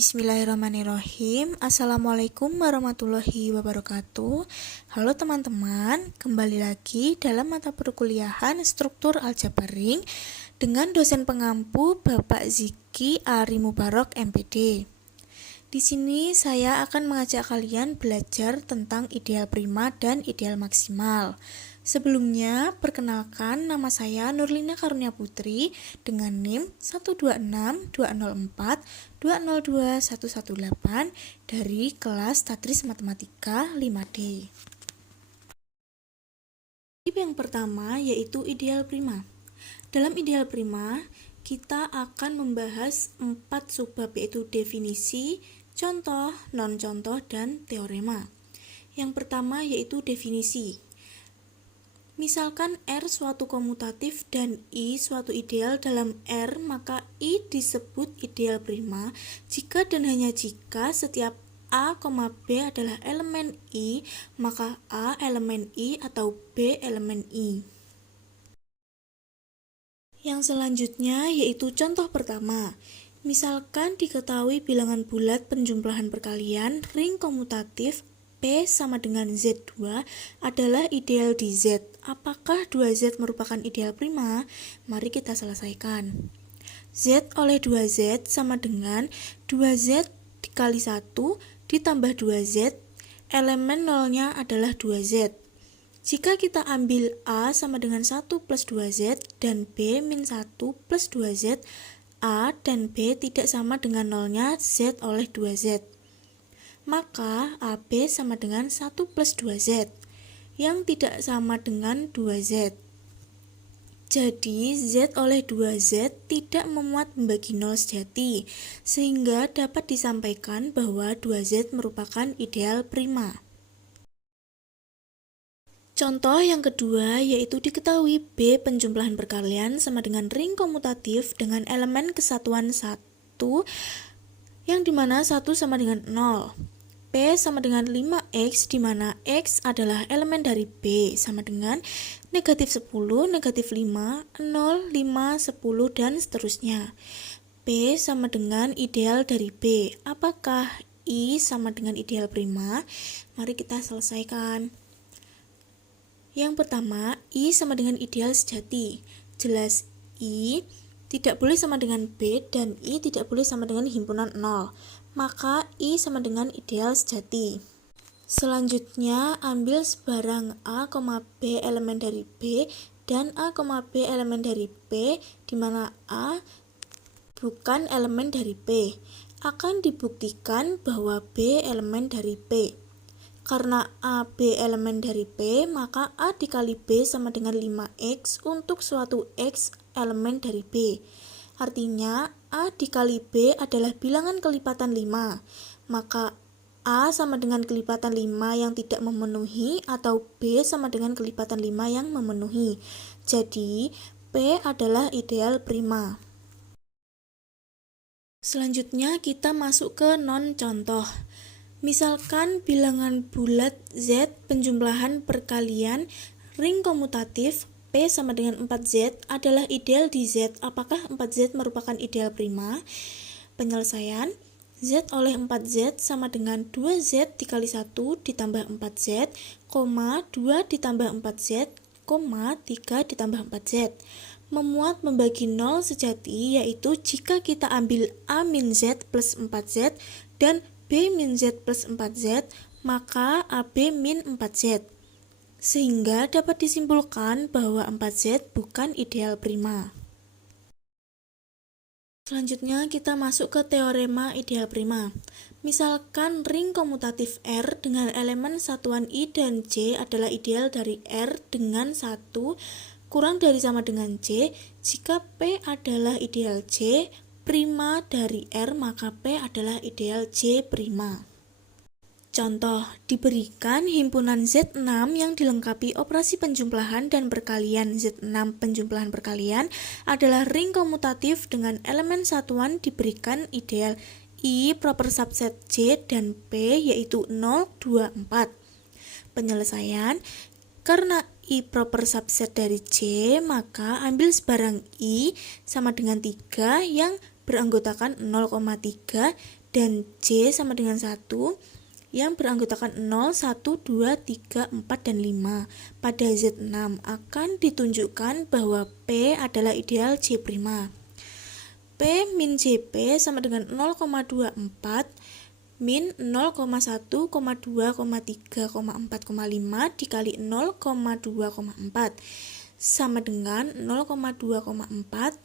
Bismillahirrahmanirrahim. Assalamualaikum warahmatullahi wabarakatuh. Halo teman-teman, kembali lagi dalam mata perkuliahan struktur aljabar ring dengan dosen pengampu Bapak Ziki Ari Mubarok MPD. Di sini saya akan mengajak kalian belajar tentang ideal prima dan ideal maksimal. Sebelumnya, perkenalkan nama saya Nurlina Karunia Putri dengan NIM 1262042021118 dari kelas Tadris Matematika 5D. Tip yang pertama yaitu ideal prima. Dalam ideal prima, kita akan membahas 4 subbab yaitu definisi, contoh, non-contoh, dan teorema. Yang pertama yaitu definisi. Misalkan R suatu komutatif dan I suatu ideal dalam R, maka I disebut ideal prima jika dan hanya jika setiap A, B adalah elemen I, maka A elemen I atau B elemen I. Yang selanjutnya yaitu contoh pertama. Misalkan diketahui bilangan bulat penjumlahan perkalian ring komutatif P sama dengan Z2 adalah ideal di Z. Apakah 2Z merupakan ideal prima? Mari kita selesaikan. Z oleh 2Z sama dengan 2Z dikali 1 ditambah 2Z, elemen nolnya adalah 2Z. Jika kita ambil A sama dengan 1 plus 2Z dan B min 1 plus 2Z, A dan B tidak sama dengan nolnya Z oleh 2Z. Maka AB sama dengan 1 plus 2Z, yang tidak sama dengan 2Z. Jadi, Z oleh 2Z tidak memuat membagi nol sejati, sehingga dapat disampaikan bahwa 2Z merupakan ideal prima. Contoh yang kedua yaitu diketahui B penjumlahan perkalian sama dengan ring komutatif dengan elemen kesatuan 1, yang dimana 1 sama dengan 0. P sama dengan 5X, di mana X adalah elemen dari B, sama dengan negatif 10, negatif 5, 0, 5, 10, dan seterusnya. P sama dengan ideal dari B. Apakah I sama dengan ideal prima? Mari kita selesaikan. Yang pertama, I sama dengan ideal sejati. Jelas I tidak boleh sama dengan B dan I tidak boleh sama dengan himpunan 0. Maka I sama dengan ideal sejati. Selanjutnya, ambil sebarang A, B elemen dari B dan A, B elemen dari P, di mana A bukan elemen dari P. Akan dibuktikan bahwa B elemen dari P. Karena A, B elemen dari P, maka A dikali B sama dengan 5X untuk suatu X elemen dari B. Artinya, A dikali B adalah bilangan kelipatan 5. Maka A sama dengan kelipatan 5 yang tidak memenuhi atau B sama dengan kelipatan 5 yang memenuhi. Jadi, P adalah ideal prima. Selanjutnya kita masuk ke non-contoh. Misalkan bilangan bulat Z penjumlahan perkalian ring komutatif P sama dengan 4Z adalah ideal di Z. Apakah 4Z merupakan ideal prima? Penyelesaian, Z oleh 4Z sama dengan 2Z dikali 1 ditambah 4Z, 2 ditambah 4Z, 3 ditambah 4Z. Memuat membagi 0 sejati yaitu jika kita ambil A min Z plus 4Z dan B min Z plus 4Z, maka AB min 4Z. Sehingga dapat disimpulkan bahwa 4Z bukan ideal prima. Selanjutnya kita masuk ke teorema ideal prima. Misalkan ring komutatif R dengan elemen satuan I dan J adalah ideal dari R dengan 1 kurang dari sama dengan J. Jika P adalah ideal J prima dari R, maka P adalah ideal J prima. Contoh, diberikan himpunan Z6 yang dilengkapi operasi penjumlahan dan perkalian. Z6 penjumlahan perkalian adalah ring komutatif dengan elemen satuan diberikan ideal I proper subset J dan P yaitu 0, 2, 4. Penyelesaian, karena I proper subset dari J, maka ambil sebarang I sama dengan 3 yang beranggotakan 0,3 dan J sama dengan 1 yang beranggotakan 0, 1, 2, 3, 4, dan 5 pada Z6 akan ditunjukkan bahwa P adalah ideal J'. P min JP sama dengan 0,24 min 0,1, 2, 3, 4,5 dikali 0,2,4 sama dengan 0,2,4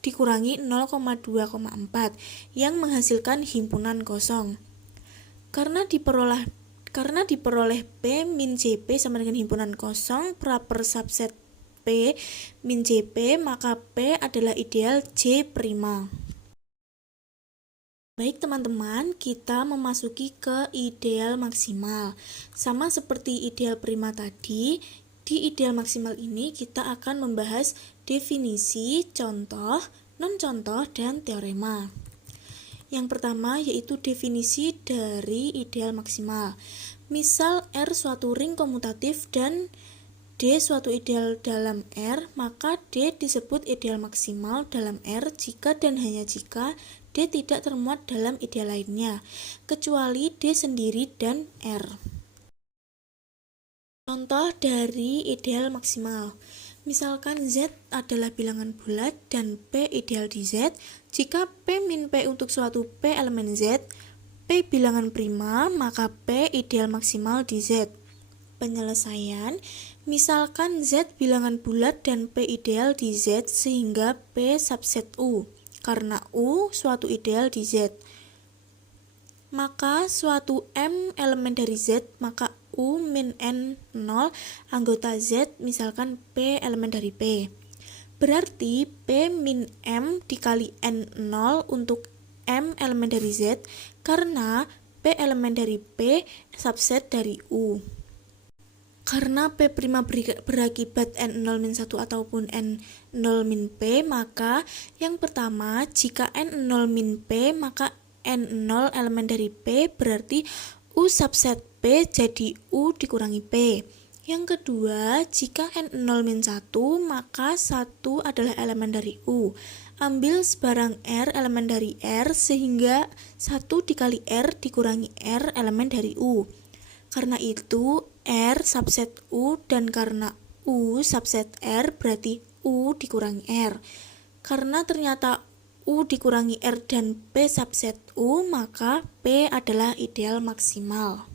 dikurangi 0,2,4 yang menghasilkan himpunan kosong. Karena diperoleh P min JP sama dengan himpunan kosong proper subset P min JP, maka P adalah ideal J'. Baik teman-teman, kita memasuki ke ideal maksimal. Sama seperti ideal prima tadi, di ideal maksimal ini kita akan membahas definisi, contoh, non-contoh, dan teorema. Yang pertama yaitu definisi dari ideal maksimal. Misal R suatu ring komutatif dan D suatu ideal dalam R, maka D disebut ideal maksimal dalam R jika dan hanya jika D tidak termuat dalam ideal lainnya, kecuali D sendiri dan R. Contoh dari ideal maksimal. Misalkan Z adalah bilangan bulat dan P ideal di Z, jika P min P untuk suatu P elemen Z, P bilangan prima, maka P ideal maksimal di Z. Penyelesaian, misalkan Z bilangan bulat dan P ideal di Z sehingga P subset U, karena U suatu ideal di Z. Maka suatu M elemen dari Z, maka U min N 0 anggota Z misalkan P elemen dari P. Berarti P min M dikali N 0 untuk M elemen dari Z karena P elemen dari P subset dari U. Karena P' berakibat N0 min 1 ataupun N0 min P, maka yang pertama jika N0 min P maka N0 elemen dari P berarti U subset P jadi U dikurangi P. Yang kedua, jika N0 min 1 maka 1 adalah elemen dari U. Ambil sebarang R elemen dari R sehingga 1 dikali R dikurangi R elemen dari U. Karena itu R subset U dan karena U subset R berarti U dikurangi R. Karena ternyata U dikurangi R dan P subset U, maka P adalah ideal maksimal.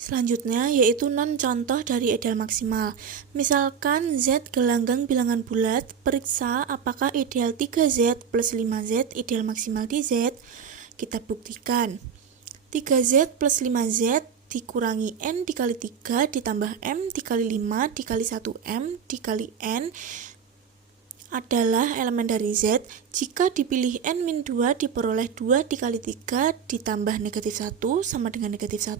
Selanjutnya yaitu non-contoh dari ideal maksimal. Misalkan Z gelanggang bilangan bulat, periksa apakah ideal 3Z plus 5Z ideal maksimal di Z. Kita buktikan. 3Z plus 5Z dikurangi N dikali 3 ditambah M dikali 5 dikali 1M dikali N adalah elemen dari Z. Jika dipilih N-2 diperoleh 2 dikali 3 ditambah negatif 1 sama dengan negatif 1.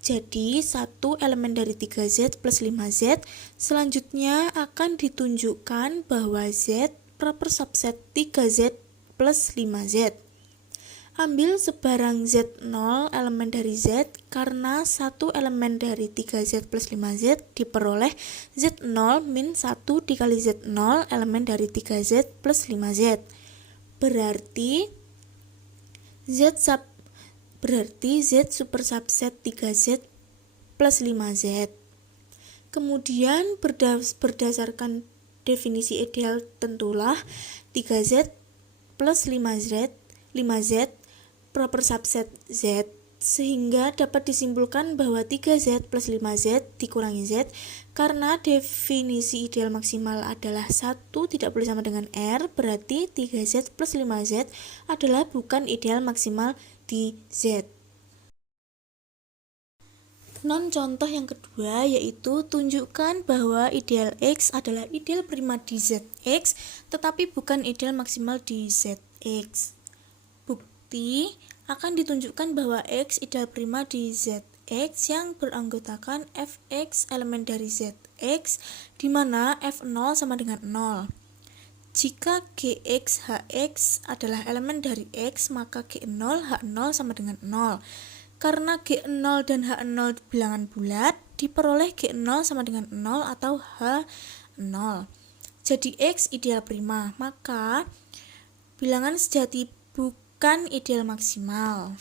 Jadi 1 elemen dari 3Z plus 5Z. Selanjutnya akan ditunjukkan bahwa Z proper subset 3Z plus 5Z. Ambil sebarang Z0 elemen dari Z karena 1 elemen dari 3Z plus 5Z diperoleh Z0 min 1 dikali Z0 elemen dari 3Z plus 5Z. Berarti Z super subset 3Z plus 5Z. Kemudian berdasarkan definisi ideal tentulah 3Z plus 5Z proper subset Z, sehingga dapat disimpulkan bahwa 3Z plus 5Z dikurangi Z karena definisi ideal maksimal adalah 1 tidak boleh sama dengan R, berarti 3Z plus 5Z adalah bukan ideal maksimal di Z. Non-contoh yang kedua yaitu tunjukkan bahwa ideal X adalah ideal prima di ZX tetapi bukan ideal maksimal di ZX. Bukti akan ditunjukkan bahwa X ideal prima di ZX yang beranggotakan Fx elemen dari ZX di mana F0 sama dengan 0. Jika Gx Hx adalah elemen dari X maka G0 H0 sama dengan 0. Karena G0 dan H0 bilangan bulat diperoleh G0 sama dengan 0 atau H0. Jadi X ideal prima, maka Bilangan sejati bukan ideal maksimal.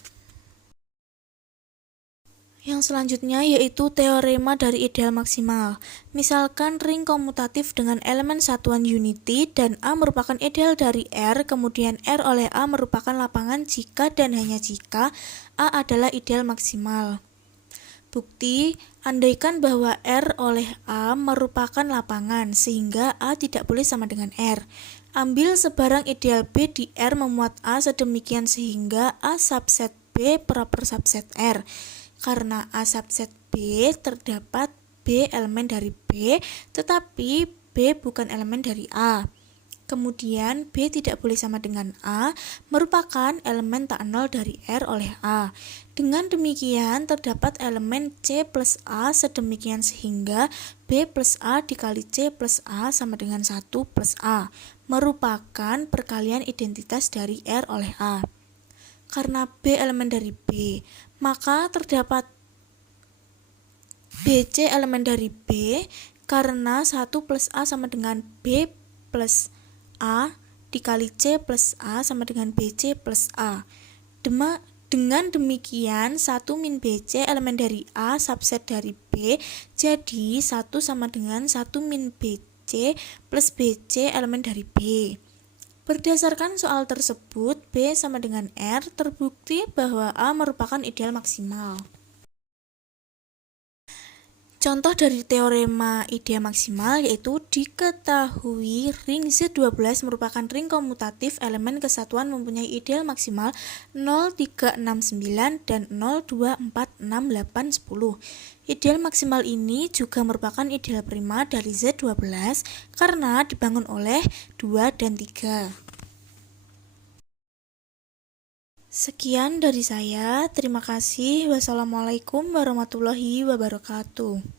Yang selanjutnya yaitu teorema dari ideal maksimal. Misalkan ring komutatif dengan elemen satuan unity dan A merupakan ideal dari R, kemudian R oleh A merupakan lapangan jika dan hanya jika A adalah ideal maksimal. Bukti, andaikan bahwa R oleh A merupakan lapangan, sehingga A tidak boleh sama dengan R. Ambil sebarang ideal B di R memuat A sedemikian sehingga A subset B proper subset R. Karena A subset B terdapat B elemen dari B, tetapi B bukan elemen dari A. Kemudian B tidak boleh sama dengan A, merupakan elemen tak nol dari R oleh A. Dengan demikian terdapat elemen C plus A sedemikian sehingga B plus A dikali C plus A sama dengan 1 plus A, merupakan perkalian identitas dari R oleh A. Karena B elemen dari B, maka terdapat BC elemen dari B karena 1 plus A sama dengan B plus A dikali C plus A sama dengan BC plus A. Dengan demikian 1 min BC elemen dari A subset dari B, jadi 1 sama dengan 1 min BC plus BC elemen dari B. Berdasarkan soal tersebut, B sama dengan R, terbukti bahwa A merupakan ideal maksimal. Contoh dari teorema ideal maksimal yaitu diketahui ring Z12 merupakan ring komutatif elemen kesatuan mempunyai ideal maksimal 0, 3, 6, 9 dan 0, 2, 4, 6, 8, 10. Ideal maksimal ini juga merupakan ideal prima dari Z12 karena dibangun oleh 2 dan 3. Sekian dari saya, terima kasih. Wassalamualaikum warahmatullahi wabarakatuh.